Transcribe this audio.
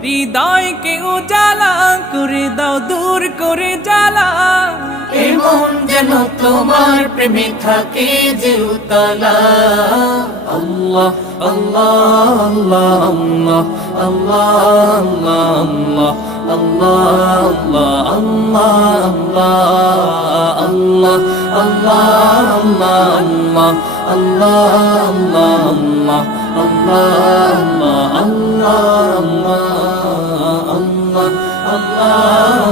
হৃদয়কে উজালা করে দাও, দূর করে জ্বালা। এমন যেন তোমার প্রেমে থাকে যে উতলা। আল্লাহ আল্লাহ আল্লাহ আল্লাহ আল্লাহ আল্লাহ আল্লাহ আল্লাহ আল্লাহ আল্লাহ আল্লাহ আল্লাহ আল্লাহ আল্লাহ আল্লাহ আল্লাহ আল্লাহ